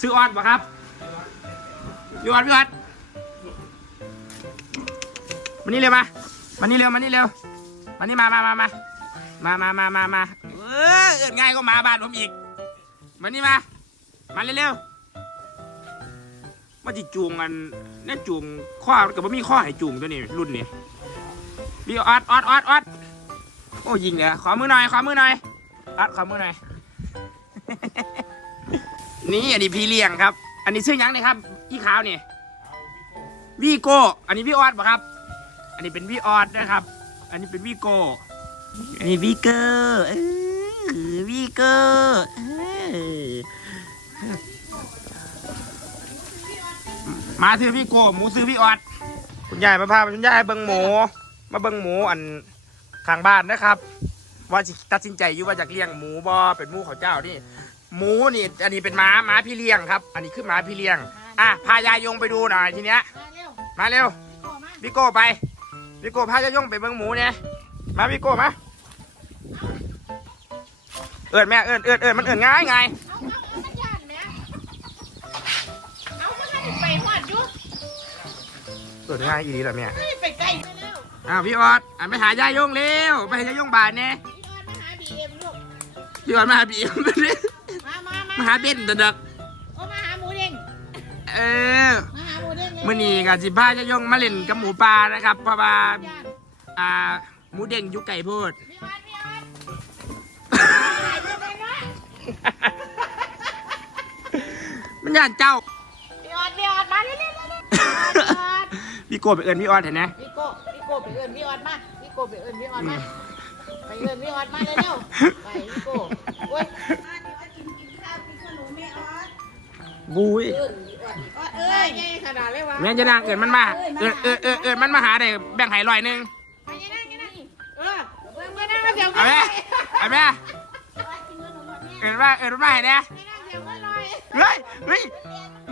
ซื้อออดปะครับพี่ออดพี่ออดมานี่เร็วมามานี่เร็วมานี่เร็วมานี่มามามามามามามามามาเออเอินง่ายก็มาบ้านผมอีกมานี่มา มาเร็วๆว่าจิจูงกันเนี่ยจูงข้อกับว่ามีข้อให้จูงตัวนี้รุ่นนี้พี่ออดออดออดออดโอ้ยิงเนี่ยขอมือหน่อยขอมือหน่อยออดขอมือหน่อย นี่อันนี้พี่เลี้ยงครับ อันนี้ชื่อหยังนะครับอีขาวนี่วีโก้อันนี้พี่ออดปะครับ อันนี้เป็นพี่ออดนะครับ อันนี้เป็นวีโก้อันนี้วีเกอร์เออวีเกอร์เออมาซื้อพี่โก้หมูซื้อพี่ออดคุณยายมาพาคุณยายเบิ้งหมูมาเบิ้งหมูอันข้างบ้านนะครับ ว่าสิตัดสินใจอยู่ว่าจะเลี้ยงหมูบ่เป็นหมูเขาเจ้านี่ หมูนี่ อันนี้เป็นม้าม้าพี่เลี้ยงครับ อันนี้คือม้าพี่เลี้ยง อะพายายงไปดูหน่อยทีเนี้ย มาเร็วมาเร็วโอ้มาพี่โก้ไปพี่โก้พายายงไปเบิ่งหมูเนี่ยมาพี่โก้มาเอิดแม่เอิดเอิดเอิดมันเอิดง่ายไงายเอาเอาเอามันย่านแหม่เอามันให้ไปหอดอยู่เอิดง่ายอีหลีเหรอแม่เฮ้ยไปไกลไปเร็วอ้าวพี่ออดอะไปหายายงเร็วไปหายายงบาทเนี่ยพี่ออดมาหาบีเอ็มลูกพี่ออดมาหาบีมมามามา มาหาเบนตะเด็กโอ้มาหาหมูเด้งเออมาหาหมูเด้งมื่อนี้กับสิพายายงมาเล่นกับหมูป่านะครับเพราะว่าย่านอ่าหมูเด้งอยู่ไก่พูดพี่ออดพี่ออดถ่ายรูปไปนะมันย่านเจ้าพี่ออดพี่ออดมาเร็วเร็วเร็วเร็วพี่ออดพี่โก้ไปเอินพี่ออดเห็นไหมพี่โก้พี่โก้ไปเอิญพี่ออดมาพี่โก้ไปเอิญพี่ออดมาไปเอิญพี่ออดมาเร็วเร็วไปพี่โก้โอ้ย บุ้ยเอ้ยใหญ่ขนาดเลยวะแม่จะนางเอินมันมาเอินเอินเอินเอินมันมาหาได้แบ่งไห้ลอยหนึงไปยังนั่งยังนั่งเออเบิ่งไปนั่งแล้วเดี๋ยวเอาไปแม่เอาแม่เอินมาเอินมันมาให้เนี่ยไปนั่งเดี๋ยวก็ลอยเฮ้ยเฮ้ย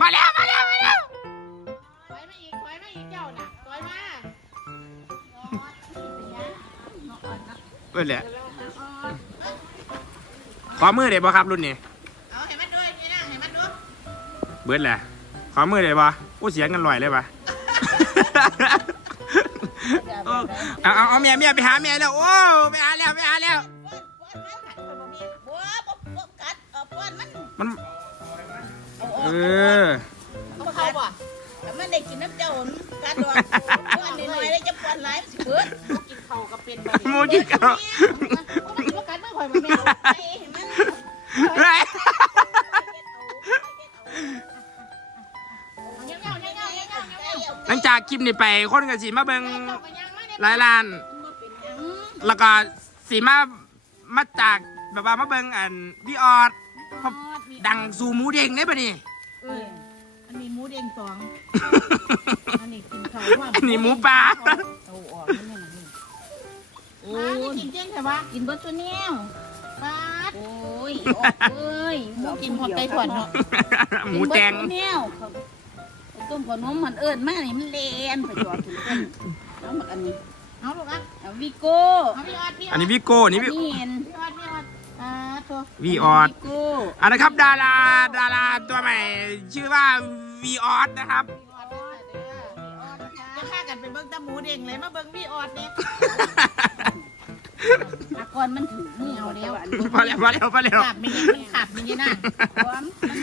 มาแล้วมาแล้วมาแล้วถอยมาอีกถอยมาอีกเจ้าน่ะถอยมาเอินเลยขอมือเดี๋ยวบ่ครับรุ่นนี้ เบิร์ดแหละขอมือเดี๋ยวบ่อู้เสียงกันลอยเลยปะเออเอาเอาเอาเมียเมียไปหาเมียแล้วโอ้ไปหาแล้วไปหาแล้วบัวบัวกัดเออป้อนมันมันเออเอาเข้าบ่แต่มันได้กินน้ำเจ้าหนกัดดอกป้อนน้อยๆได้จะป้อนหลายมันสิเบิดกินเข่ากับเป็นบ่หมูจิกเอาโอ้มันกินว่ หลังจากคลิปนี้ไปคนก็สิมาเบิ่งเจ้าก็ยังมาเนี่ยหลายล้านบ่เป็นหยังแล้วก็สีมามาจากแบบว่ามาเบิ่งอันพี่ออดเขาดังสู่หมูเด้งได้ปะนี่เอออันนี้หมูเด้งสองอันนี้กินข้าวว่าอันนี้หมูปลาเอาออกนี่นะนี่โอ้โอ้ยยกินเจ๊งใช่ปะกินเบิดตัวแนวปาดโอ้ยออกเอ้ยหมูกินพอไก่ถอนเนาะหมูแดงกินเบิดตัวแนวเขา ต้มขนมมันเอิ้นมานี่มันเลนไปจอดกินเพิ่นแล้วมันอันนี้เอาลูกอะเอาวิโก้เอาพี่ออดพี่ออดอันนี้พี่โก้นี่พี่นี่เห็นพี่ออดพี่ออดอ่าตัววีออดวิโก้อันนะครับดาราดาราตัวใหม่ชื่อว่าวีออดนะครับ พี่ออดเด้อพี่ออดนะคะจะฆ่ากันไปเบิ่งตาหมูเด้งเลยมาเบิ่งพี่ออดเนี่ยอากรมันถือนี่เอาแล้วอันพอแล้วพอแล้วพอแล้ว ขับมีมันขับมีนะ ความมัน